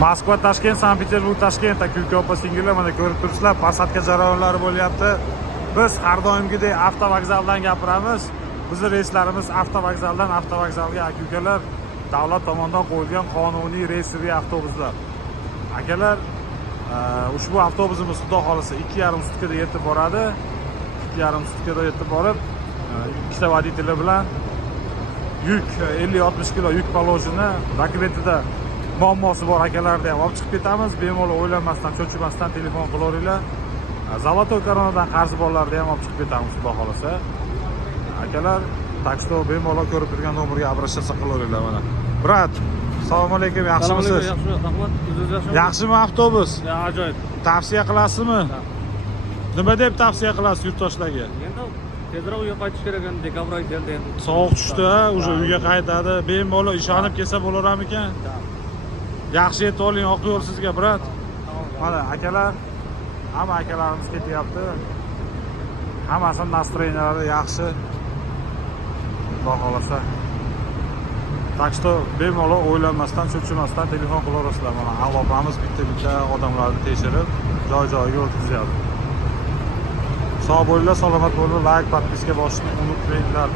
Moskva, Toshkent, Sankt-Peterburg, Toshkent aka opa singillar mana ko'rib turibsizlar, pasatka jarayonlari bo'lyapti. Biz har doimgidek avtovokzaldan gapiramiz. Bizning reyslarimiz avtovokzalga aka-ukalar davlat tomonidan qo'yilgan qonuniy reysiviy avtobuslar. Akalar, ushbu avtobusimiz xudo xolasa 2,5 sutkada yetib boradi. 2,5 sutkada yetib borib, ikkita voditellar bilan yuk 50-60 kilo yuk poложeni dokumentida muammosi bor akalarni ham olib chiqib ketamiz. Bemalol o'ylanmasdan, cho'chimasdan telefon qilaveringlar. Zolotoy koronadan qarzi borlarni ham olib chiqib ketamiz xudo xolasa. Akalar, так что bemalol ko'rib turgan nomerga обращаться qilaveringlar mana. Brat, assalomu alaykum, yaxshimisiz? Yaxshi, rahmat. O'zingiz yaxshimi? Yaxshimi avtobus? Ajoyib. Tavsiya qilasizmi? Nima deb tavsiya qilasiz yurtdoshlarga? Endi tezroq uyga qaytish kerak endi, dekabr oyi keldi endi. Sovuq tushdi, уже uyga qaytadi. Bemalol ishonib kelsa bo'laveramikan? Yaxshi yetib oling oq yo'l sizga, brat. Mana akalar, hamma akalarimiz ketyapti. Hammasining настроениялari yaxshi. Xudo xolasa. Так что bemalol o'ylanmasdan, cho'chimasdan telefon qilaverasizlar. Mana avlopamiz bitta odamlarni tekshirib, joy-joyiga o'tkazyapti. Sog' bo'linglar, salomat bo'linglar, like, podpiska bosishni unutmanglar.